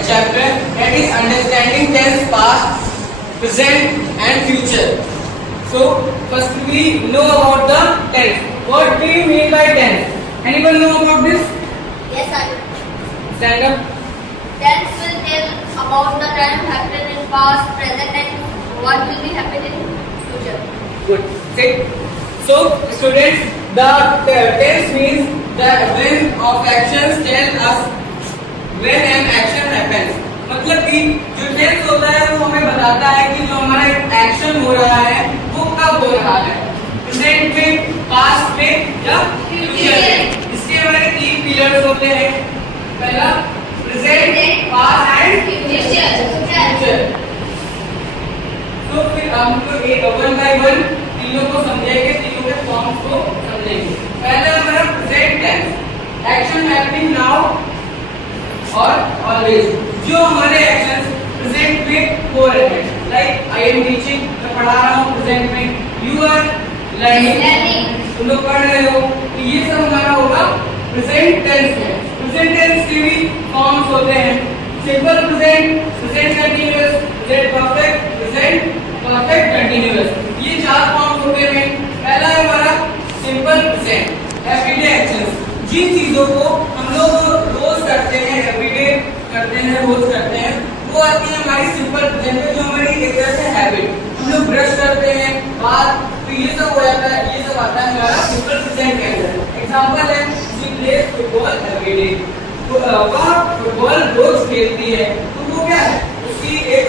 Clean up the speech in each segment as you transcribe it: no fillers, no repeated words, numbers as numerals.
chapter that is understanding tense, past, present and future. So first we know about the tense. What do you mean by tense? Anyone know about this? Yes, sir. Stand up. Tense will tell about the time happened in past, present, and what will be happening in future. Good. Sit. So students, the tense means the when of actions tell us when an action happens. मतलब कि जो tense होता है वो हमें बताता है कि जो हमारा एक्शन हो रहा है वो कब हो रहा है, प्रेजेंट में, पास्ट में या फ्यूचर में. इसके हमारे 3 पिलर्स होते हैं. पहला प्रेजेंट, पास्ट एंड फ्यूचर. तो फिर हम तो एक वन बाय वन तीनों को समझेंगे, तीनों के फॉर्म्स को समझेंगे. पहला हमारा present tense, action happening now और ऑलवेज. जो हमारे एक्शंस प्रेजेंट में हो रहे हैं, लाइक आई एम टीचिंग, मैं पढ़ा रहा हूँ प्रेजेंट में. यू आर लर्निंग, तुम लोग पढ़ रहे हो. तो ये सब हमारा होगा प्रेजेंट टेंस में. प्रेजेंट टेंस के भी फॉर्म्स होते हैं. Simple present, present continuous, present perfect, present perfect continuous. ये 4 फॉर्म्स होते हैं. पहला है हमारा सिंपल प्रेजेंट, एवरीडे एक्शंस. जिन चीजों को हम लोग रोज करते हैं, एवरीडे करते हैं, रोज करते हैं, वो आती है हमारी सिंपल प्रेजेंट में. जो हमारी एक तरह से हैबिट, हम लोग ब्रश करते हैं, बात, तो ये सब हो जाता है. ये सब आता है हमारा सिंपल प्रेजेंट के अंदर. एग्जांपल है, शी प्लेज फुटबॉल एवरीडे. वह फुटबॉल रोज खेलती है, तो वो क्या है, उसकी एक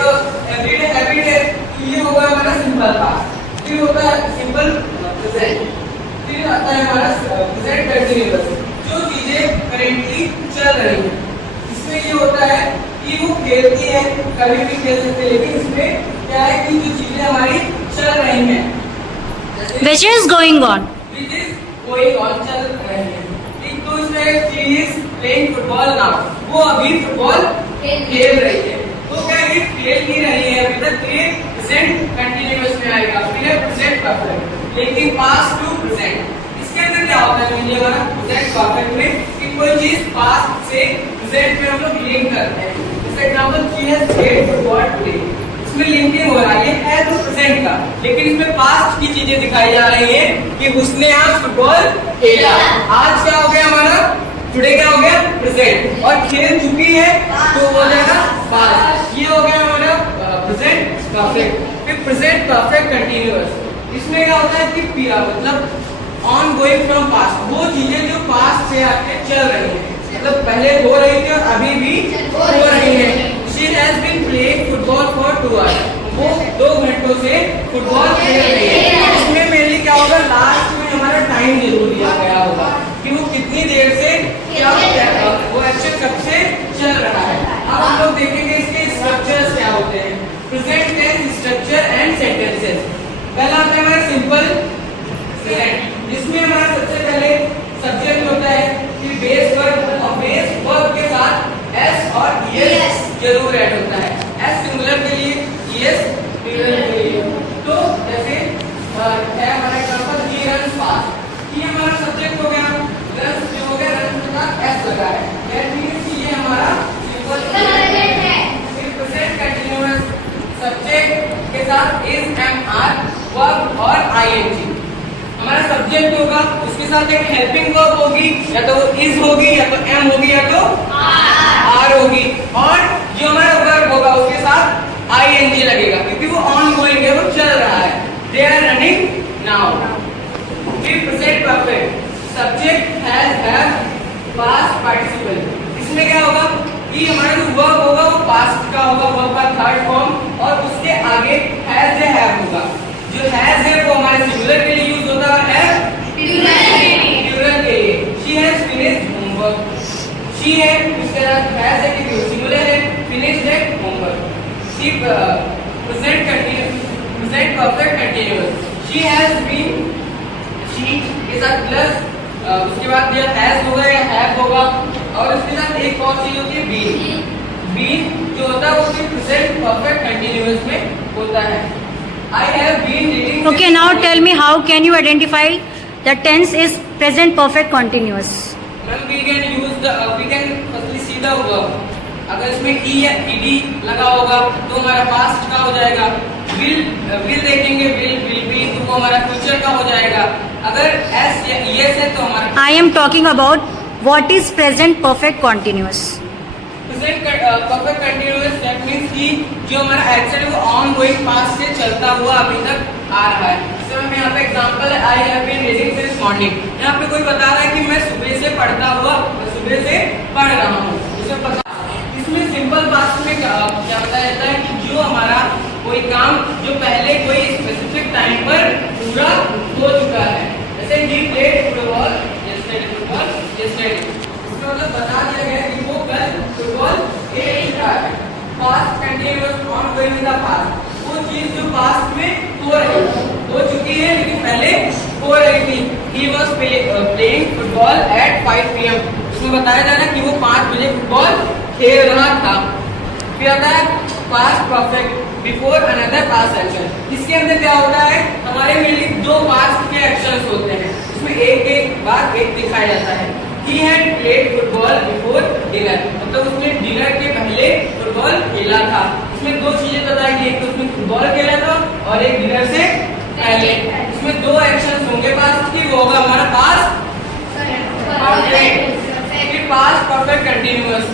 एवरीडे हैबिट है. ये होगा हमारा सिंपल पास्ट. फिर होता है सिंपल प्रेजेंट. फिर आता है हमारा प्रेजेंट कंटीन्यूअस, जो चीजें करेंटली चल रही हैं. इसमें ये होता है कि वो खेलती है, कभी भी खेल सकते हैं, लेकिन इसमें क्या है कि जो चीजें हमारी चल रही हैं, Which is going on. which is going on, चल रही है. ठीक, तो इसमें she is playing football now, वो अभी फुटबॉल खेल रही है. तो क्या ये खेल नहीं रही है अभी तक, ये प्रेजेंट कंटीन्यूअस में आएगा. फिर है प्रेजेंट परफेक्ट, लेकिन पास्ट टू प्रेजेंट. इसके अंदर क्या होता है, ये हमारा प्रेजेंट परफेक्ट में कि कोई चीज पास्ट से प्रेजेंट में हम लोग लिंक करते हैं. जैसे example, she has played football today. इसमें लिंकिंग हो रहा है, ये है तो प्रेजेंट का, लेकिन इसमें पास्ट की चीजें दिखाई जा रही है कि उसने आज फुटबॉल खेला. आज क्या हो गया हमारा, टुडे क्या हो गया, प्रेजेंट. और खेल चुकी है तो हो जाएगा पास्ट. ये हो गया हमारा प्रेजेंट परफेक्ट. फिर प्रेजेंट परफेक्ट कंटीन्यूअस. इसमें क्या होता है कि मतलब ऑन गोइंग फ्रॉम पास्ट, वो चीजें जो पास्ट से आके चल रही है, मतलब पहले हो रही थी और अभी भी हो रही है. She has been playing football for 2 hours. वो 2 घंटों से फुटबॉल खेल रही है. इसमें मेनली क्या होगा, लास्ट में हमारा टाइम जरूर दिया गया होगा कि वो कितनी देर से क्या वो एक्शन कब से चल रहा है. अब हम लोग देखेंगे इसके स्ट्रक्चर्स क्या होते हैं. Present tense structure and sentences. पहला आता है हमारा सिंपल प्रेजेंट, जिसमें हमारा सबसे पहले सब्जेक्ट होता है, फिर बेस वर्ब, और बेस वर्ब के साथ एस और एस जरूर ऐड होता है. एस सिंगुलर के लिए, एस प्लूरल के लिए. तो जैसे है हमारा एग्जांपल, ही रन्स फास्ट. ये हमारा सब्जेक्ट हो गया, रन्स जो हो गया, रन्स के साथ एस लगा है. दैट मींस कि ये हमारा सिंपल प्रेजेंट है. फिर प्रेजेंट कंटीन्यूअस, सब्जेक्ट के साथ इज, एम, आर, वर्ब और आईएनजी. हमारा सब्जेक्ट होगा, उसके साथ एक हेल्पिंग वर्ब होगी, या तो वो इज होगी, या तो एम होगी, या तो आर होगी. और जो हमारा वर्ब होगा उसके साथ आईएनजी लगेगा, क्योंकि वो ऑन गोइंग है, वो चल रहा है. They are running now. फिर present perfect, subject has, have, past participle. इसमें क्या होगा कि हमारा जो वर्ब होगा वो पास्ट का होगा, वर्ब का थर्ड फॉर्म, और उसके आगे हैज या हैव होगा. जो हैज है वो हमारे सिंगुलर के लिए यूज होता है, प्लूरल के लिए. She has finished homework. She है, उसके साथ हैज है क्योंकि सिंगुलर है, फिनिश्ड है homework. She present continuous, present perfect continuous. She has been, she के साथ प्लस, उसके बाद ये हैज होगा या हैव होगा, और उसके साथ एक और चीज होती है बीन. बीन जो होता है वो सिर्फ प्रेजेंट परफेक्ट कंटीन्यूअस में होता है. I have been reading. Okay, now tell me, how can you identify the tense is present perfect continuous? Ma'am, we can use the we can firstly see the verb. अगर इसमें ई या ED लगा होगा तो हमारा पास्ट का हो जाएगा। विल देखेंगे, विल बी, तो वो हमारा फ्यूचर का हो जाएगा। अगर एस या ईएस है तो हमारा I am talking about what is present perfect continuous. Present perfect continuous, that means कि जो हमारा एक्शन है वो ऑन गोइंग पास्ट से चलता हुआ अभी तक आ रहा है। जैसे मैं यहाँ पे एग्जांपल है, I have been reading since morning. यहाँ पे कोई बता रहा है कि मैं सुबह से पढ़ता हुआ, सुबह से पढ़ रहा हूँ। इसमें पता, इसमें सिंपल पास्ट में क्या बताया जाता है कि जो हमारा कोई काम जो पहले कोई स्पेसिफिक टाइम पर पूरा हो चुका है। जैसे ही प्लेड फुटबॉल यस्टरडे, इसका मतलब बता दिया गया कि वो कल फुटबॉल खेल चुका है। Past continuous ongoing in the past, वो चीज जो पास्ट में हो चुकी है लेकिन पहले हो रही थी। He was playing football at 5 PM। इसमें बताया जा रहा है कि वो 5 बजे फुटबॉल खेल रहा था। फिर आता है past perfect before another past action. इसके अंदर क्या होता है, हमारे मेनली 2 पास्ट के एक्शंस होते हैं, इसमें एक बार एक दिखाया जाता है। He had played football before dinner, मतलब उसने डिनर के पहले फुटबॉल खेला था। इसमें 2 चीजें बताई गई, एक तो उसने फुटबॉल खेला था और एक डिनर से पहले। इसमें 2 एक्शंस होंगे पास्ट की, वो होगा हमारा पास्ट परफेक्ट, फिर past perfect continuous.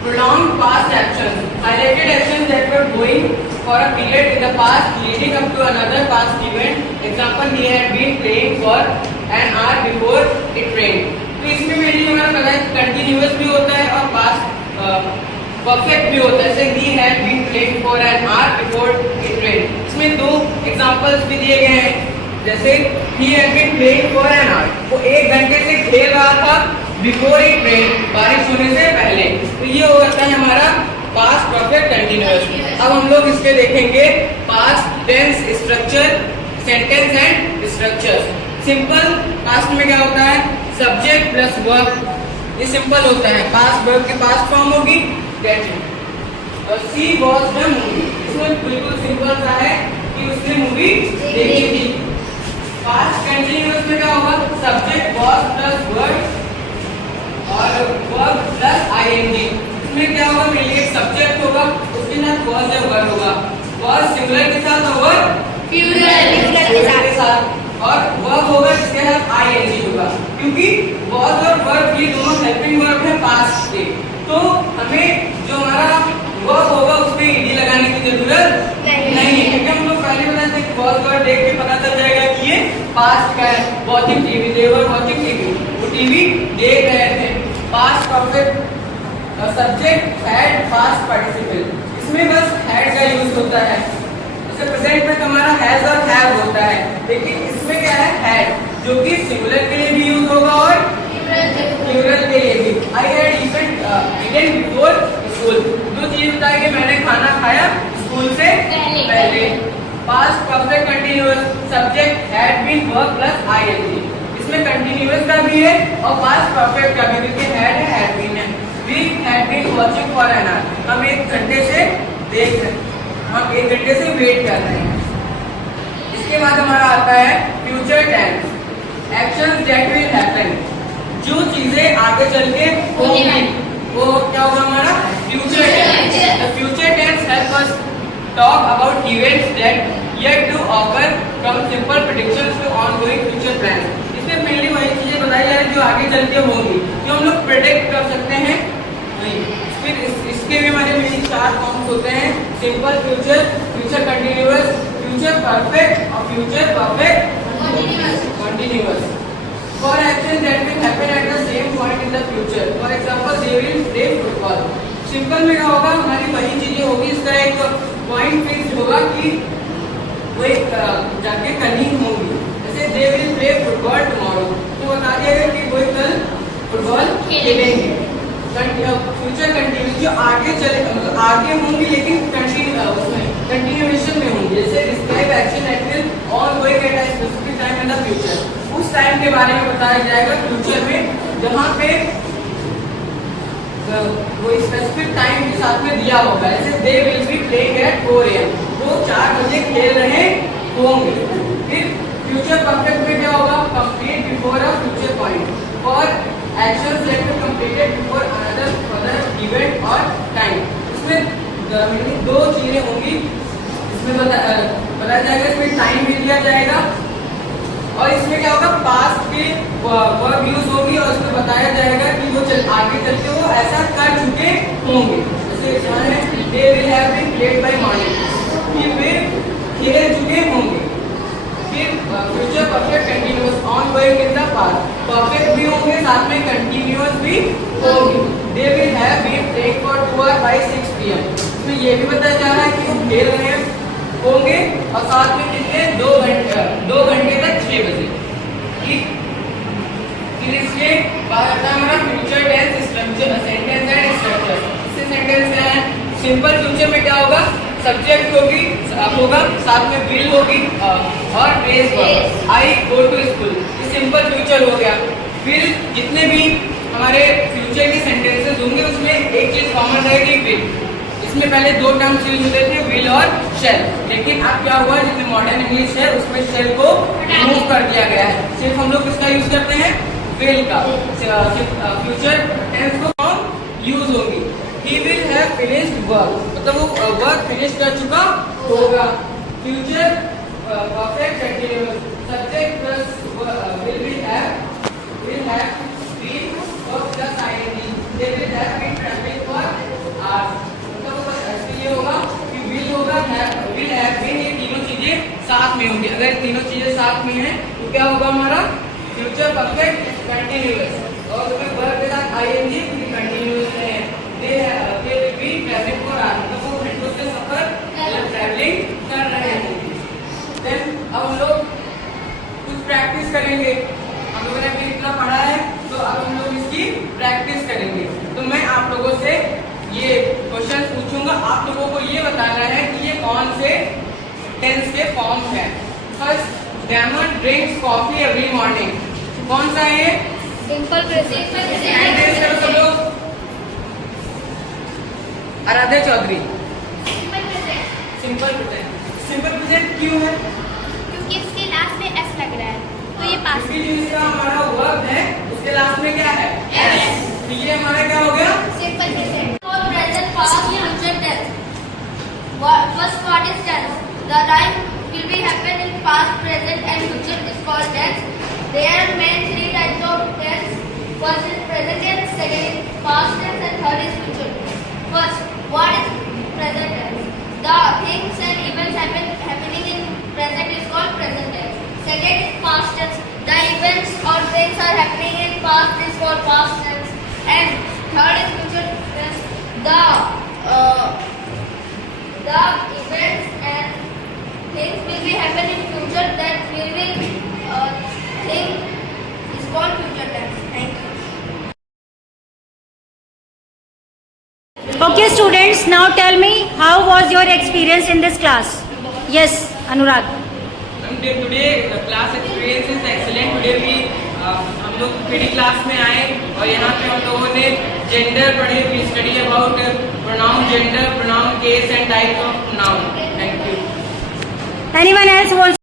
prolonged past actions, highlighted actions that were going for a period in the past leading up to another past event. Example, he had been playing for an hour before it rained. तो इसमें mainly हमारा पता है continuous भी होता है और past perfect भी होता है। जैसे he had been playing for an hour before it rained, इसमें 2 एग्जांपल्स भी दिए गए हैं। जैसे he had been playing for an hour, वो 1 घंटे से खेल रहा था बिफोर इट रेन, बारिश होने से पहले। तो ये हो जाता है हमारा पास्ट परफेक्ट कंटीन्यूअस। अब हम लोग इसके देखेंगे past tense structure, sentence and structures. Simple past में क्या होता है, सब्जेक्ट प्लस वर्ब, ये सिंपल होता है। पास्ट वर्ब की पास्ट फॉर्म होगी गेट, और सी वॉच द मूवी, इसमें बिल्कुल सिंपल सा है कि उसने मूवी देखी थी। पास्ट कंटीन्यूअस में क्या होगा, सब्जेक्ट वॉच प्लस वर्ब और वर्ब प्लस आईएनजी। इसमें क्या होगा, मेरे लिए सब्जेक्ट होगा, उसके साथ वॉज या वर्ब होगा। वॉज सिंगुलर के साथ और वर्ब प्लूरल के साथ, और वर्ब होगा जिसके साथ आईएनजी होगा, क्योंकि वॉज और वर्ब ये दोनों हेल्पिंग वर्ब है पास्ट के। तो हमें जो हमारा वर्ब होगा उसमें ईडी लगाने की जरूरत नहीं है, क्योंकि हम लोग पहले बताते थे कि वॉज वर्ब देख के पता चल जाएगा कि ये पास्ट का है। Watching TV, they were watching TV, वो टीवी देख रहे थे। Past perfect subject had passed participle, इसमें बस हैड का यूज होता है। जैसे प्रेजेंट में हमारा हैज और हैव होता है, लेकिन इसमें क्या है हैड, जो कि सिंगुलर के लिए भी यूज होगा और प्लूरल के लिए भी। I had eaten before school, जो चीज होता है कि मैंने खाना खाया स्कूल से पहले। Past perfect continuous, subject had been verb plus ING, इसमें कंटीन्यूअस का भी है और पास्ट परफेक्ट का भी, क्योंकि हैड है हैड बीन है। We had been watching for an hour, हम 1 घंटे से देख रहे हैं, हम 1 घंटे से वेट कर रहे हैं। इसके बाद हमारा आता है future tense, actions that will happen, जो चीजें आगे चल के होंगी वो क्या होगा हमारा future tense. The future tense help us talk about events that yet to occur from simple predictions to ongoing future plans। इसमें पहली वही चीजें बताई जा रही है जो आगे चल के होंगी, जो हम लोग प्रेडिक्ट कर सकते हैं वही। फिर इसके भी हमारे मेन 4 फॉर्म्स होते हैं, simple future, future continuous, future perfect और future perfect continuous. For actions that will happen at the same point in the future, for example they will play football। Simple में क्या होगा, हमारी वही चीजें होगी, इसका एक पॉइंट फिक्स होगा कि वो एक जाके कल ही होंगी। जैसे they will play football tomorrow, तो बता दिया गया कि वो कल फुटबॉल खेलेंगे। फ्यूचर कंटिन्यू, जो आगे चले मतलब आगे होंगी लेकिन कंटिन्यूएशन में होंगी। जैसे describe action that will on going at a specific time in the future, उस टाइम के बारे में बताया जाएगा फ्यूचर में, जहाँ पे वो स्पेसिफिक टाइम के साथ में दिया होगा। जैसे they will be playing at 4 AM, वो 4 बजे खेल रहे होंगे। फिर फ्यूचर परफेक्ट में क्या होगा, complete before a future point, for actions that were completed before another further दो चीजें होंगी, इसमें बताया जाएगा, इसमें टाइम भी दिया जाएगा और इसमें क्या होगा, पास्ट के वर्ब यूज होगी और इसमें बताया जाएगा कि वो आगे चलते वो ऐसा कर चुके होंगे। जैसे है they will have been played by morning, कि वे खेल चुके होंगे। फिर future perfect continuous, ongoing in the past, perfect भी होंगे साथ में कंटीन्यूअस भी होंगे। They will have been playing for 2 hours by 6 PM, इसमें ये भी बताया जा रहा है कि वो खेल रहे हैं होंगे और साथ में कितने 2 घंटे तक 6 बजे। ठीक, फिर इसके बाद आता है हमारा future tense structure, sentence and structure. इससे सेंटेंस क्या है, सिंपल फ्यूचर में क्या होगा, सब्जेक्ट होगा साथ में विल होगी और base verb, I go to school, ये सिंपल फ्यूचर हो गया। फिर जितने भी हमारे फ्यूचर के सेंटेंसेस होंगे उसमें एक चीज कॉमन रहेगी, विल। इसमें पहले 2 टर्म्स यूज होते थे, विल और शेल, लेकिन अब क्या हुआ, जितने मॉडर्न इंग्लिश है उसमें शेल को रिमूव कर दिया गया है, सिर्फ हम लोग किसका यूज करते हैं, विल का। फ्यूचर टेंस को कौन यूज होगी, he will have finished work, मतलब वो वर्क फिनिश कर चुका होगा। Future perfect continuous, subject plus will have been और plus ING, they will have been travelling for hours, ये होगा कि विल होगा, विल हैव बीन, ये तीनों चीजें साथ में होंगी। अगर तीनों चीजें साथ में हैं तो क्या होगा हमारा फ्यूचर परफेक्ट कंटीन्यूअस और उसमें वर्ब के साथ आईएनजी कंटीन्यूअस है। They will be travelling for hours, मतलब वो घंटों से सफर ट्रैवलिंग कर रहे होंगे। देन अब हम लोग कुछ प्रैक्टिस करेंगे, हम लोगों ने अभी इतना पढ़ा है तो अब हम लोग इसकी प्रैक्टिस करेंगे। तो मैं आप लोगों से ये क्वेश्चन पूछूंगा, आप लोगों को ये बताना है कि ये कौन से टेंस के फॉर्म है। First, Damon drinks coffee every morning, कौन सा है ये, सिंपल प्रेजेंट। सब लोग, Aaradhya Chaudhary, simple present. Simple present क्यों है, क्योंकि इसके लास्ट में एस लग रहा है तो ये पास, क्योंकि जो इसका हमारा वर्ब है उसके लास्ट में क्या है, एस, तो ये हमारा क्या हो गया, सिंपल प्रेजेंट। और present past future tense, first what is tense, the time will be happen in past, present and future is called tense. There are main 3 types of tense. First is present tense, second is past tense and third is future tense. First, what is present tense? The things and events happening in present is called present tense. Second is past tense. The events or things are happening in past is called past tense. And third is future tense. The events and things will be happen in future that we will think is called future tense. Thank you. Okay, students, now tell me how was your experience in this class? Yes, Anurag. Today the class experience is excellent. Today we हम लोग PD class में आए और यहाँ पे हम लोगों ने जेंडर पढ़े, we study about pronoun gender, pronoun case and types of pronoun. Thank you. Anyone else wants